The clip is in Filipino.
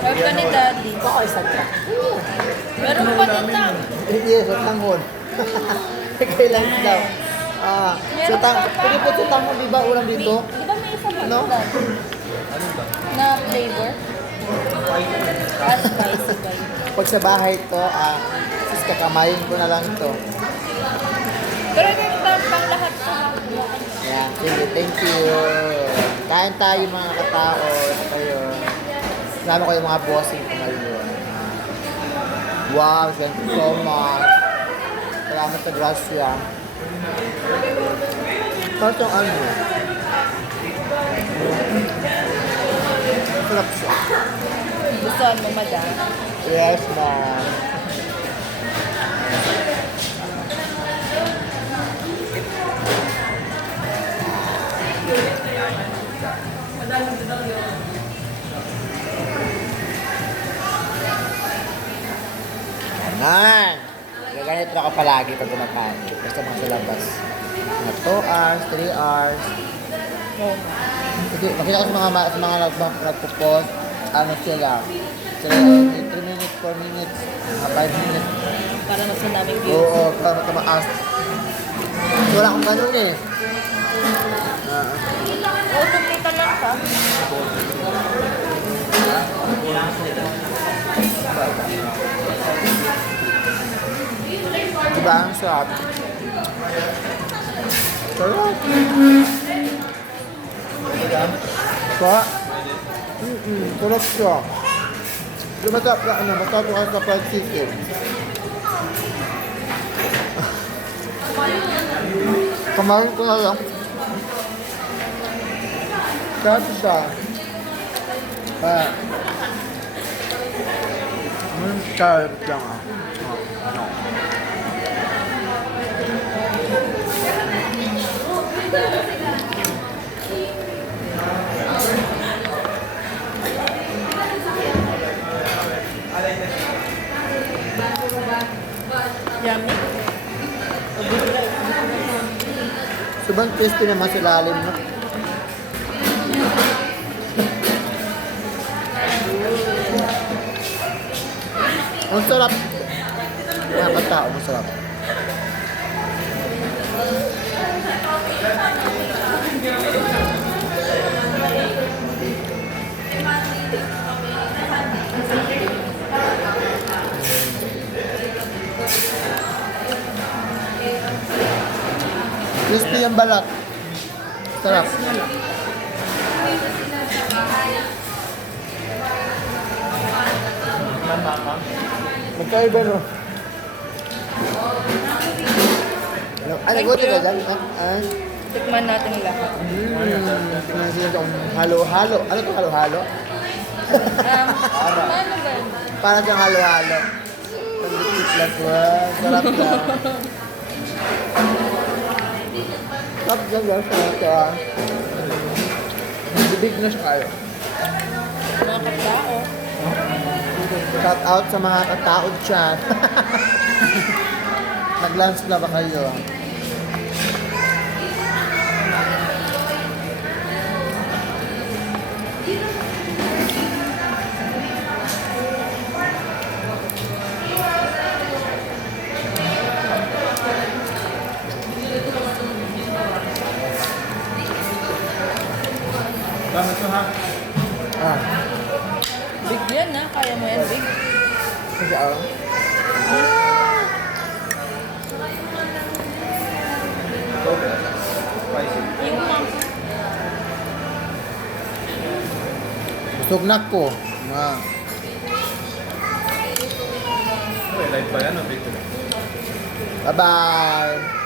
Huwag ka ni Daddy. Baka isang ka. Meron pa dito. Yes, at tanghon. Kailan daw? Pwede po sa tanghon, di ba? Ulam dito? Di ba may isa ba? No? Na flavor? Spicy ba yun? Pag sa bahay to, sis kakamayin ko na lang ito. Pero yung pang lahat ko. Ayan, sige, thank you. Kain tayo mga katao. Kayo. Kasama ko yung mga bossing ko ngayon. Wow, thank you so much. Salamat sa grasya. Tapos yung ano? Sarap siya. Gustuhan mo, madam? Yes, ma'am. Ayan. Gaganito ako palagi pag kumakain. Basta mga sa labas. Mga 2 hours, 3 hours. Kasi makita ko sa mga nagpo-post, ano sila. Sila 3 minutes, 4 minutes, mga 5 minutes. Para mas madaming views. Oo, para mataas. Wala akong ganun eh. Oo, kumplita lang ka. Diba ang sarap? Sarap. Sarap. Sarap siya. Masarap ka, masarap ka sa fried chicken. Kamarin ko na lang. Sarap siya. Sarap lang Yummy. Sobrang crispy naman sa lalim, no? Ang sarap. Mga katao, masarap. Crispy ang balat. Sarap. Magkaiba no? Ano, buti ka dyan? Tikman natin lahat. Halo-halo. Ano ito halo-halo? Paano ba? Parang siyang halo-halo. Pag-dikit lang ko. Sarap lang. Sarap lang lang siya. Bibig na siya kayo. Mga katao. Shout out sa mga katao dyan. Nag-lunch na ba kayo? Bakit ito ha? Big yan na. Kaya mo yan, big. Kasi ako. Spicy. Yung mom. Busog na ko. Okay, live pa yan o big? Bye-bye.